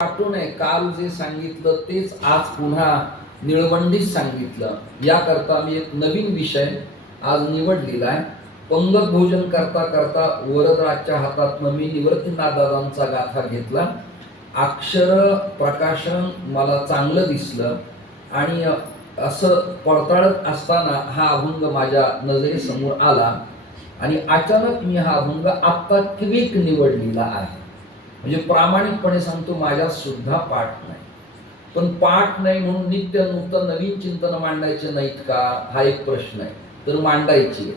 वाटू नये, काल जे सांगितलं तेच आज पुन्हा निळवंडीत सांगितलं. याकरता मी एक नवीन विषय आज निवडलेला आहे. पंगत भोजन करता करता वरदराजच्या हातातनं मी निवृत्तीनाथदादांचा गाथा घेतला. अक्षर प्रकाशन मला चांगलं दिसलं आणि असं पडताळत असताना हा अभंग माझ्या नजरेसमोर आला आणि अचानक मी हा अभंग आत्ता क्विक निवडलेला आहे. म्हणजे प्रामाणिकपणे सांगतो, माझ्या सुद्धा पाठ नाही, पण पाठ नाही म्हणून नित्य नूतन नवीन चिंतन मांडायचे नाहीत का, हा एक प्रश्न आहे. तर मांडायची.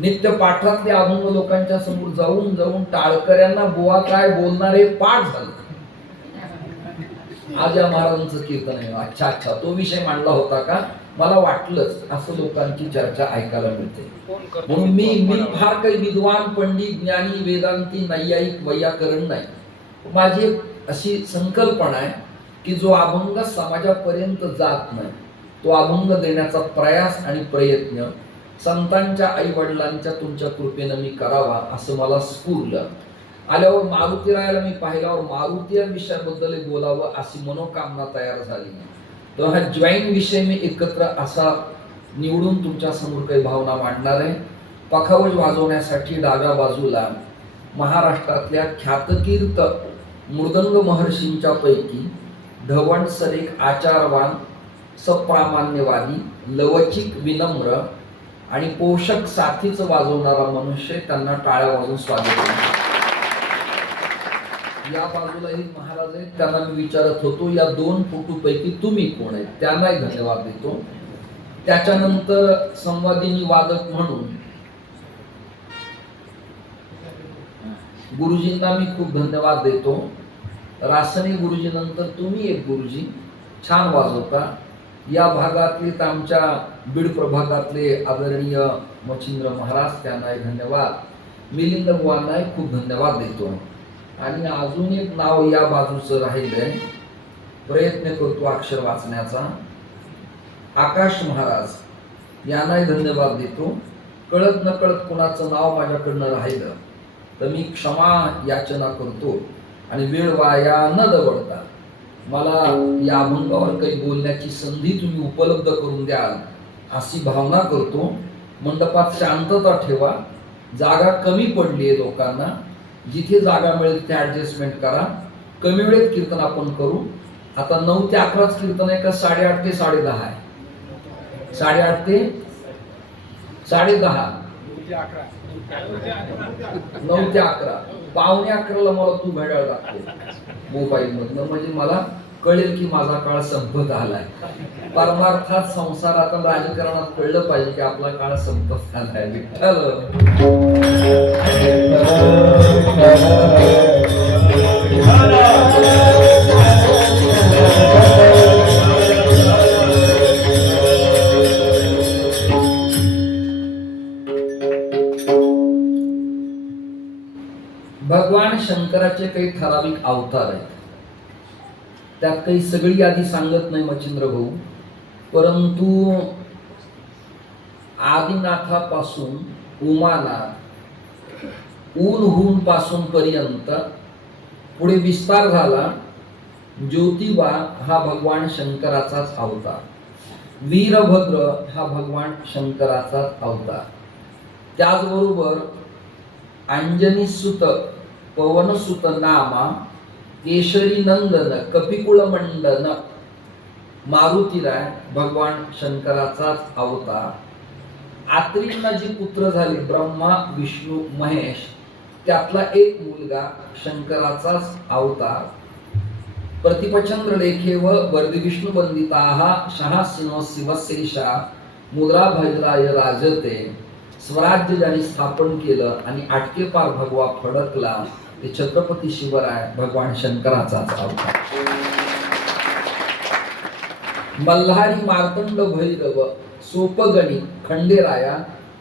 नित्य पाठातले अभंग लोकांच्या समोर जाऊन जाऊन टाळकऱ्यांना बुवा काय बोलणारे पाठ झालं. आज या महाराजांचं कीर्तन आहे. अच्छा अच्छा, तो विषय मांडला होता का, मला वाटलंच. असं लोकांची चर्चा ऐकायला मिळते. म्हणून मी फार काही विद्वान पंडित ज्ञानी वेदांती नैयायिक वैयाकरण नाही. माझी अशी संकल्पना आहे की जो अभंग समाजापर्यंत जात नाही तो अभंग देण्याचा प्रयास आणि प्रयत्न संतांच्या आई वडिलांच्या तुमच्या कृपेनं मी करावा असं मला स्फुरलं. आल्यावर मारुतीरायाला मी पाहिल्यावर मारुती या विषयाबद्दल बोलावं अशी मनोकामना तयार झाली. तर हा जॉईंट विषय मी एकत्र असा निवडून तुमच्या समोर काही भावना मांडणार आहे. पखावज वाजवण्यासाठी डाव्या बाजूला महाराष्ट्रातल्या ख्यातकीर्त मृदंग महर्षींच्या पैकी धवण सरेख आचारवान सप्रामाण्यवादी लवचिक विनम्र आणि पोषक साथीच वाजवणारा मनुष्य, त्यांना टाळ्या वाजवून स्वागत आहे. या बाजूला एक महाराज आहेत, त्यांना मी विचारत होतो या दोन फोटोपैकी तुम्ही कोण आहेत, त्यांनाही धन्यवाद देतो. त्याच्यानंतर संवादिनी वादक म्हणून गुरुजींना मी खूप धन्यवाद देतो. रासने गुरुजी नंतर तुम्ही एक गुरुजी छान वाजवता. या भागातले आमच्या बीड प्रभागातले आदरणीय मच्छिंद्र महाराज, त्यांनाही धन्यवाद. मिलिंद बुवांनाही खूप धन्यवाद देतो. आणि अजून एक नाव या बाजूचं राहिलंय, प्रयत्न करतो अक्षर वाचण्याचा, आकाश महाराज, यांनाही धन्यवाद देतो. कळत न कळत कुणाचं नाव माझ्याकडनं राहिलं तर मी क्षमा याचना करतो आणि वेळ वाया न दवडता मला या अभंगावर काही बोलण्याची संधी तुम्ही उपलब्ध करून द्याल अशी भावना करतो. मंडपात शांतता ठेवा. जागा कमी पडली आहे लोकांना, जिथे जागा मिळेल तिथे ऍडजस्टमेंट करा. कमी वेळेत कीर्तन आपण करू. आता 9 ते 11च कीर्तन आहे का 8:30 ते 10:30 आहे? 8:30 ते 10:30, 9 ते 11. 9:45ला मला तू घड्याळ दाखव मोबाईल मधनं, म्हणजे मला कळेल की माझा काळ संपत आलाय. परमार्थात संसारात राजकारणात कळलं पाहिजे की आपला काळ संपत आलाय. विठ्ठल भगवान शंकराचे काही ठराविक अवतार आहेत. त्यात काही सगळी यादी सांगत नाही मच्छिंद्र भाऊ, परंतु आदिनाथापासून उमानाथ, ऊन पासून पर्यंत पुढे विस्तार झाला. ज्योतिबा हा भगवान शंकराचाच अवतार, वीरभद्र हा भगवान शंकराचाच अवतार. त्याचबरोबर अंजनी सुत पवन सुत नामा केशरी नंदन कपिकुळ मंडन मारुतीराय भगवान शंकराचाच अवतार. आत्रींना जी पुत्र झाले ब्रह्मा विष्णू महेश, त्यातला एक मुलगा शंकराचाच अवतार. प्रतिपचंद्र लेखे व वर्दी विष्णू वंदिता शहासिंह शिवशेषा मुद्रा भजराय राजते. स्वराज्य ज्यांनी स्थापन केलं आणि आटके पार भगवा फडकला ते छत्रपती शिवराय भगवान शंकराचाच अवतार. मल्हारी मार्तंड भैरव सोपगणी खंडेराया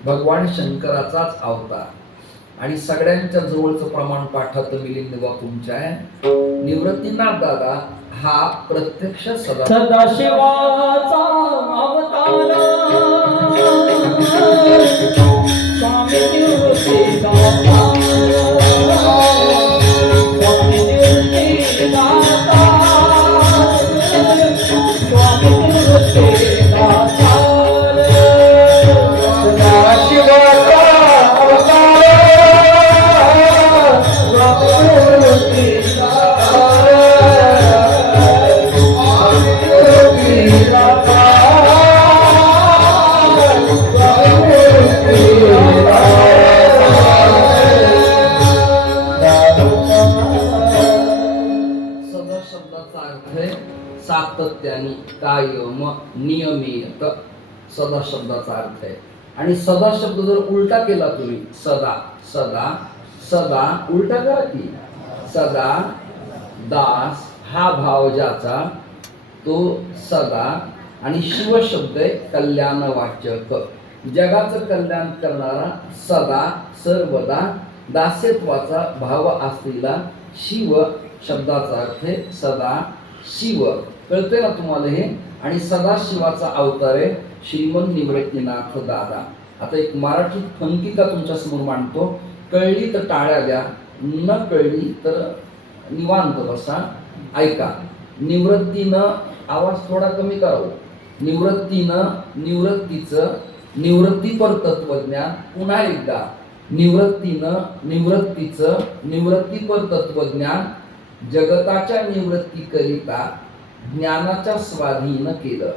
भगवान शंकराचाच अवतार. आणि सगळ्यांच्या जवळचं प्रमाण पाठात मिलिंद बुवा तुमच्या आहे. निवृत्तीनाथ दादा हा प्रत्यक्ष सदाशिवाचा अवतार स्वामी निवृत्तीनाथ, स्वामी निवृत्तीनाथ. शब्दाचा अर्थ आहे सातत्याने, कायम, नियमित. सदा शब्दाचा अर्थ आहे. आणि सदा शब्द जर उलटा केला तुम्ही, सदा सदा सदा उलटा करा की, सदा दास हा भाव ज्याचा तो सदा. आणि शिव शब्द आहे कल्याणवाचक, जगाचं कल्याण करणारा, सदा सर्वदा दास्यत्वाचा भाव असलेला शिव शब्दाचा अर्थ आहे सदा शिव. कळतंय ना तुम्हाला हे? आणि सदाशिवाचा अवतार आहे श्रीमन निवृत्तीनाथ दादा. आता एक मराठी फंकिका तुमच्या समोर मांडतो. कळली तर टाळ्या द्या, न कळली तर निवांत बसा, ऐका. निवृत्तीनं आवाज थोडा कमी करावं. निवृत्तीनं निवृत्तीचं निवृत्तीपर तत्वज्ञान. पुन्हा एकदा, निवृत्तीनं निवृत्तीचं निवृत्तीपर तत्वज्ञान जगताच्या निवृत्तीकरिता ज्ञानाच्या स्वाधीन केलं.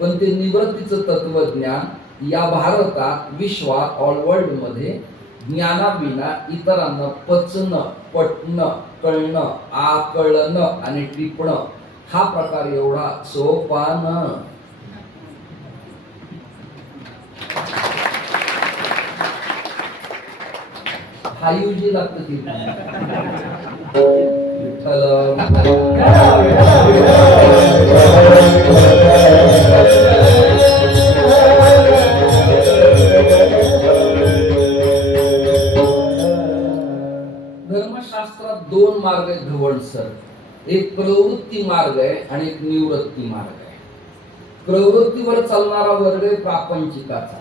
पण ते निवृत्तीचं तत्वज्ञान या भारतात, विश्वात, ऑल वर्ल्ड मध्ये ज्ञानाविना इतरांना पचणं, पटणं, कळणं, आकळणं आणि टिपणं हा प्रकार एवढा सोपा न. हायुजी लागतं ती धर्मशास्त्रात दोन मार्ग आहेत धवळ सर. एक प्रवृत्ती मार्ग आहे आणि एक निवृत्ती मार्ग आहे. प्रवृत्तीवर चालणारा वर्ग आहे प्रापंचिकाचा,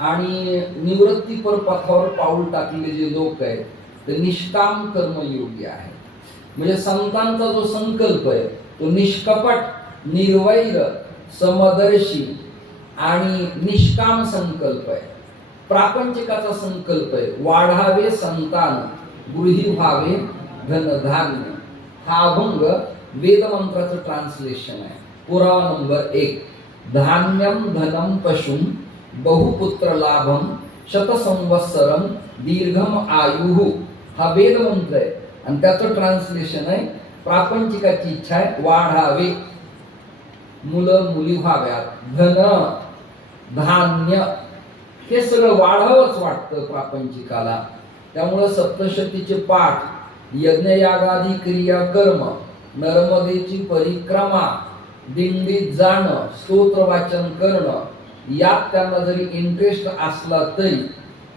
आणि निवृत्तीपर पथावर पाऊल टाकलेले जे लोक आहेत ते निष्काम कर्मयोगी आहेत. म्हणजे संतांचा जो संकल्प आहे तो निष्कपट, निर्वैर, समदर्शी आणि निष्काम संकल्प आहे. प्रापंचिकाचा संकल्प आहे वाढावे संतान, गृही व्हावे धनधान्य. हा अभंग वेदमंत्राचं ट्रान्सलेशन आहे. पुरावा नंबर 1, धान्यम धनम पशुम बहुपुत्र लाभम शतसंवत्सरम दीर्घम आयुः. हा वेदमंत्र आहे आणि त्याचं ट्रान्सलेशन आहे प्रापंचिकाची इच्छा आहे वाढावे, मुलं मुली व्हाव्यात, धन धान्य हे सगळं वाढावंच वाटतं प्रापंचिकाला. त्यामुळं सप्तशतीचे पाठ, यज्ञयागादी क्रिया कर्म, नर्मदेची परिक्रमा, दिंडीत जाणं, स्तोत्र वाचन करणं, यात त्यांना जरी इंटरेस्ट असला तरी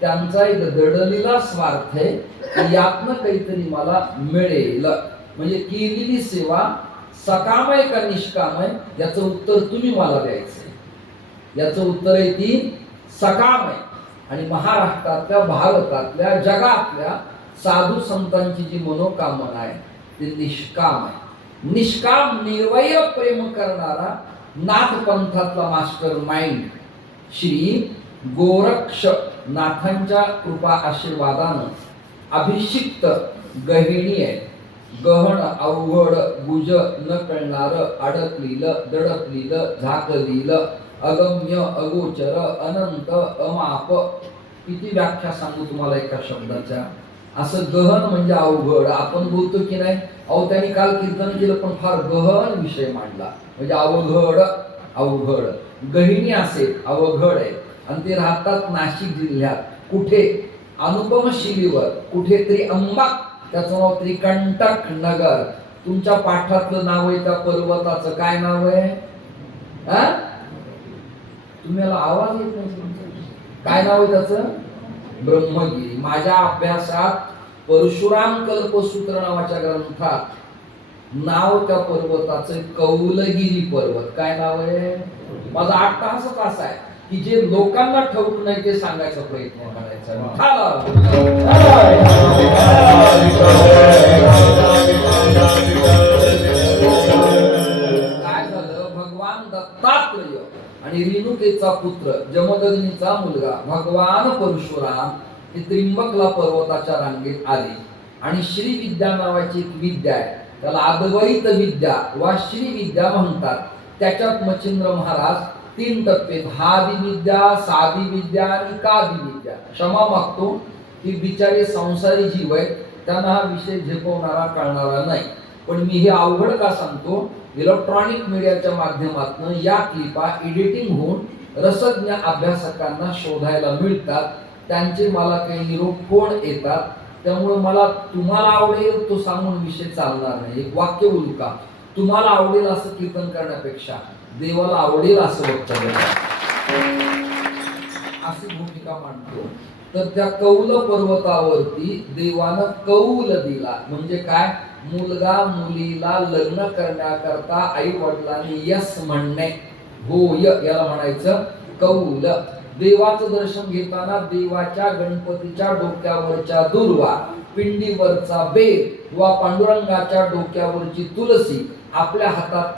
त्यांचा एक दडलेला स्वार्थ आहे की यातनं काहीतरी मला मिळेल. म्हणजे केलेली सेवा सकाम आहे का निष्काम आहे याचं उत्तर तुम्ही मला द्यायचंय. याचं उत्तर आहे ती सकाम आहे. आणि महाराष्ट्रातल्या, भारतातल्या, जगातल्या साधू संतांची जी मनोकामना आहे ती निष्काम आहे. निष्काम निर्वैर प्रेम करणारा नाथ पंथातला मास्टर माइंड श्री गोरक्ष नाथांच्या कृपा आशीर्वादानं अभिषिक्त गहिणी आहे. गहन अवघड गुज न कळणार, अडकलीलं दडकलीलं झाकलीलं, अगम्य अगोचर अनंत अमाप. किती व्याख्या सांगू तुम्हाला एका शब्दाच्या. असं गहन म्हणजे अवघड. आपण बोलतो की नाही, अहो त्यांनी काल कीर्तन केलं पण फार गहन विषय मांडला, म्हणजे अवघड अवघड. गहिणी असेल अवघड आहे. आणि ते राहतात नाशिक जिल्ह्यात. कुठे? अनुपम शिलीवर, कुठेतरी अंबा, त्याचं नाव त्रिकंटक नगर. तुमच्या पाठातलं नाव आहे त्या पर्वताचं. काय नाव आहे? तुम्हाला आवाज येत नाही. काय नाव आहे त्याचं? ब्रह्मगिरी. माझ्या अभ्यासात परशुराम कल्पसूत्र नावाच्या ग्रंथात नाव त्या पर्वताचं कौलगिरी पर्वत. काय नाव आहे? माझा अट्टहासच असा आहे की जे लोकांना ठाऊक नाही ते सांगायचा प्रयत्न करायचा. काय झालं? भगवान दत्तात्रेय आणि रेणुकेचा पुत्र जमदग्नीचा मुलगा भगवान परशुराम हे त्रिंबकला पर्वताच्या रांगेत आले. आणि श्री विद्या नावाची एक विद्या आहे, त्याला अद्वैत विद्या वा श्री विद्या म्हणतात. त्याच्यात मच्छिंद्र महाराज 3 टप्पे, हादी विद्या, साधी विद्या आणि कादी विद्या. क्षमा मागतो की बिचारे संसारी जीव आहेत, त्यांना हा विषय झेपवणारा कळणारा नाही. पण मी हे अवघड का सांगतो, इलेक्ट्रॉनिक मीडियाच्या माध्यमातून या क्लिपा एडिटिंग होऊन रसज्ञ अभ्यासकांना शोधायला मिळतात, त्यांचे मला काही निरोप फोन येतात. त्यामुळे मला तुम्हाला आवडेल तो सांगून विषय चालणार नाही. एक वाक्य बोलू का, तुम्हाला आवडेल असं कीर्तन करण्यापेक्षा देवाला आवडेल असं वक्तव्य अशी भूमिका मांडतो. तर त्या कौल पर्वतावरती देवानं कौल दिला, म्हणजे काय, मुलगा मुलीला लग्न करण्याकरता आई वडिलांनी यस म्हणणे, होय याला म्हणायचं कौल. देवाचं दर्शन घेताना देवाच्या गणपतीच्या डोक्यावरच्या दुर्वा, पिंडीवरचा बेल वा पांडुरंगाच्या डोक्यावरची तुलसी आपल्या हातात